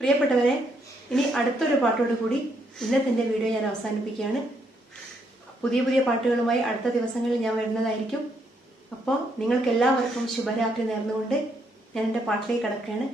പ്രിയപ്പെട്ടവരെ, ഇനി അടുത്തൊരു പാട്ടോട് കൂടി ഇന്നത്തെ എൻ്റെ വീഡിയോ ഞാൻ അവസാനിപ്പിക്കുകയാണ്. പുതിയ പുതിയ പാട്ടുകളുമായി അടുത്ത ദിവസങ്ങളിൽ ഞാൻ വരുന്നതായിരിക്കും. അപ്പോൾ നിങ്ങൾക്ക് എല്ലാവർക്കും ശുഭരാത്രി നേർന്നുകൊണ്ട് ഞാൻ എൻ്റെ പാട്ടിലേക്ക് കടക്കുകയാണ്.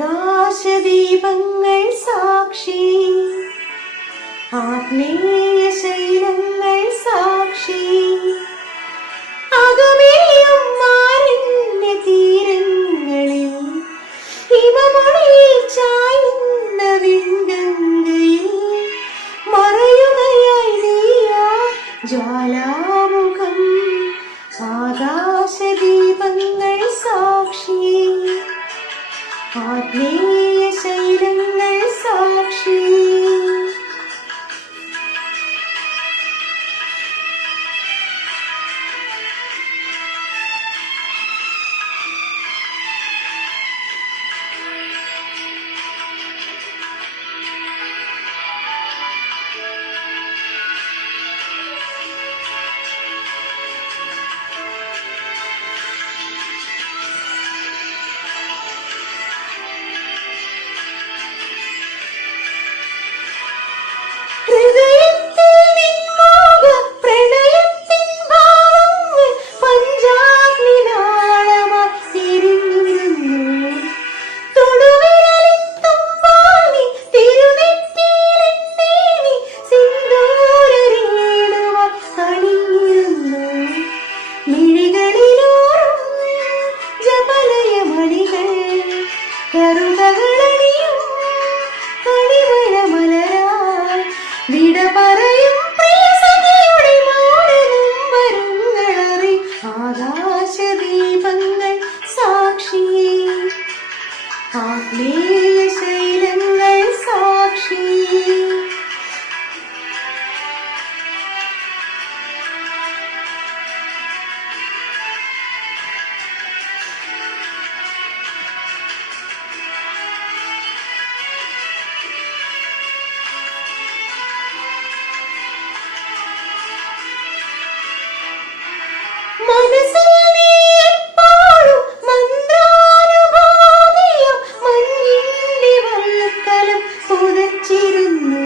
ആകാശദീപങ്ങൾ സാക്ഷി, ആഗ്നേയ ശൈലങ്ങൾ സാക്ഷി, അകമേയും മാലിന്യ തീരങ്ങളിൽ ഹിമമഴയിൽ ചായുന്ന വിൺഗംഗയിൽ മറയുകയായി നീയാ ജ്വാലാമുഖം. ആകാശദീപങ്ങൾ സാക്ഷി, ആഗ്നേയ ശൈലങ്ങൾ സാക്ഷി. ആകാശദീപങ്ങൾ സാക്ഷി, ആഗ്നേയ ശൈലങ്ങൾ സാക്ഷി. ും